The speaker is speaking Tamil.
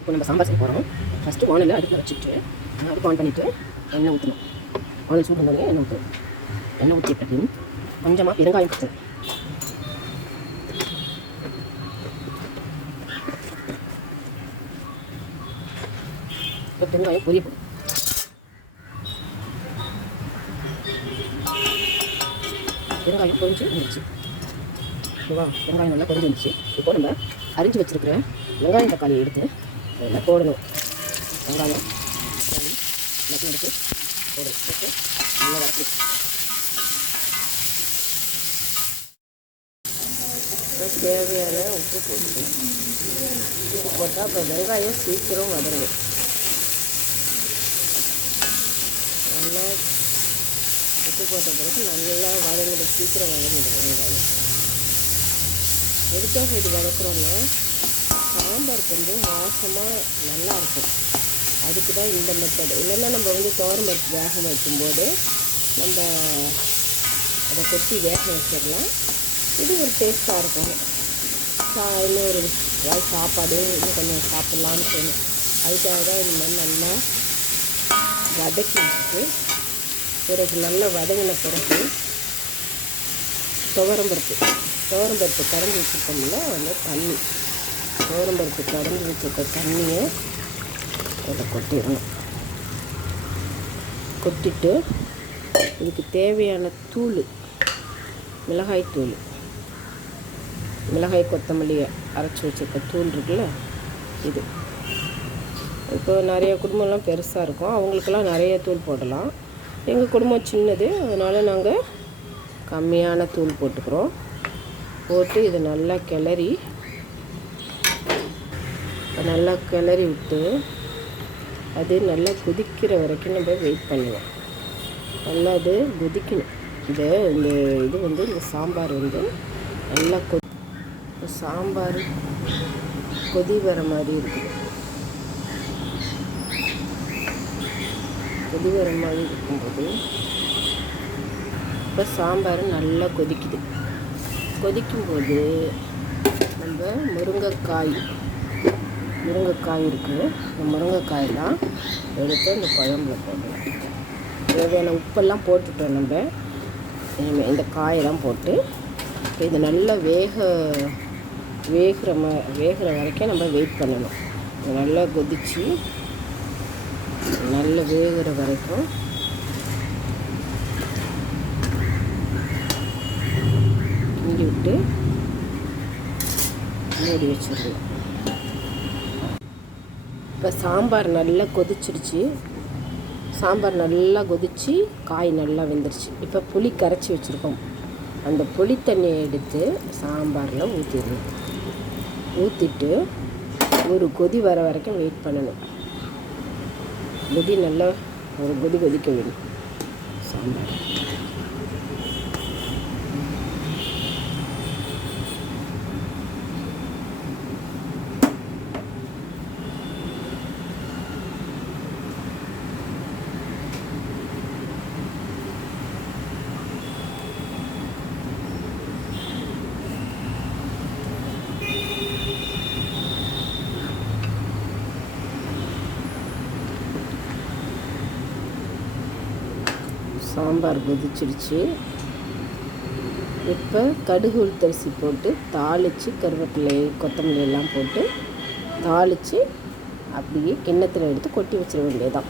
இப்போ நம்ம சாம்பார் செய்ய போகிறோம். ஃபஸ்ட்டு வானலில் அடுப்பில் வச்சுட்டு அடுப்பு ஆன் பண்ணிவிட்டு எண்ணெய் ஊற்றணும். வானல் சூடு பண்ணோடனே எண்ணெய் ஊற்றணும். எண்ணெய் ஊற்றிய பிறகு கொஞ்சமாக பெருங்காயம் போட்டு பெருங்காயம் பொரிய போடும். பெருங்காயம் பொரிஞ்சு வந்துருச்சு. ஓகேவா? வெங்காயம் நல்லா பொரிஞ்சு வந்துச்சு. இப்போ நம்ம அரிஞ்சு வச்சுருக்கிற வெங்காயம் தக்காளி எடுத்து அதில் போடணும். வெங்காயம் தக்காளி எல்லாத்தையும் எடுத்து போட்டு நல்லா வதக்கணும். தேவையான உப்பு போட்டுக்கணும். உப்பு போட்டால் இப்போ வெங்காயம் சீக்கிரம் வதங்கும். நல்லா உப்பு போட்ட பிறகு நல்லா வதங்கிடும். சீக்கிரம் வதங்கிடும் வெங்காயம். எதுக்காக இது வதக்குறோன்னா சாம்பார் கொஞ்சம் வாசமாக நல்லாயிருக்கும். அதுக்கு தான் இந்த மெத்தட். இல்லைன்னா நம்ம துவரம்பருப்பு வேக வைக்கும்போது நம்ம அதை கொட்டி வேக வச்சிடலாம். இது ஒரு டேஸ்ட்டாக இருக்கும். இன்னொரு வாய் சாப்பாடு இன்னும் கொஞ்சம் சாப்பிட்லான்னு தோணும். அதுக்காக தான் இந்த மாதிரி நல்லா வதக்கி வச்சுட்டு பிறகு நல்லா வதங்கின பிறகு துவரம்பருப்பு கரைஞ்சி வச்சுருக்கோம்ல அந்த தண்ணி, துவரம்பருப்பு கரைஞ்சி வச்சுருக்க தண்ணியை அதை கொட்டிடணும். கொட்டிட்டு இதுக்கு தேவையான தூள், மிளகாய் கொத்தமல்லியை அரைச்சி வச்சுருக்க தூள் இருக்குல்ல, இது இப்போ நிறைய குடும்பம்லாம் பெருசாக இருக்கும், அவங்களுக்கெல்லாம் நிறைய தூள் போடலாம். எங்கள் குடும்பம் சின்னது, அதனால் நாங்கள் கம்மியான தூள் போட்டுக்கிறோம். போட்டு இதை நல்லா கிளறி விட்டு அது நல்லா கொதிக்கிற வரைக்கும் நம்ம வெயிட் பண்ணுவோம். நல்லா அது கொதிக்கணும். இந்த சாம்பார் நல்லா சாம்பார் கொதி வர மாதிரி இருக்குது. கொதி வர மாதிரி இருக்கும்போது இப்போ சாம்பார் நல்லா கொதிக்கும்போது நம்ம முருங்கைக்காய் இருக்குது. இந்த முருங்கைக்காயெல்லாம் எடுத்து இந்த குழம்புல போடணும். தேவையான உப்பெல்லாம் போட்டுட்டோம். நம்ம இந்த காயெல்லாம் போட்டு இது நல்லா வேகிற வரைக்கும் நம்ம வெயிட் பண்ணணும். நல்லா கொதித்து நல்லா வேகிற வரைக்கும் கிண்டி விட்டு மூடி வச்சிடணும். இப்போ சாம்பார் நல்லா கொதிச்சிடுச்சு. காய் நல்லா வெந்துருச்சு. இப்போ புளி கரைச்சி வச்சுருக்கோம். அந்த புளி தண்ணியை எடுத்து சாம்பாரில் ஊற்றிடணும். ஊற்றிட்டு ஒரு கொதி வர வரைக்கும் வெயிட் பண்ணணும். நல்லா ஒரு கொதிக்க வேணும் சாம்பார். சாம்பார் கொதிச்சிடுச்சு. இப்போ கடுகு உளுத்தரிசி போட்டு தாளித்து கருவேப்பிலை கொத்தமல்லி எல்லாம் போட்டு தாளித்து அப்படியே கிண்ணத்தில் எடுத்து கொட்டி வச்சிட வேண்டியதுதான்.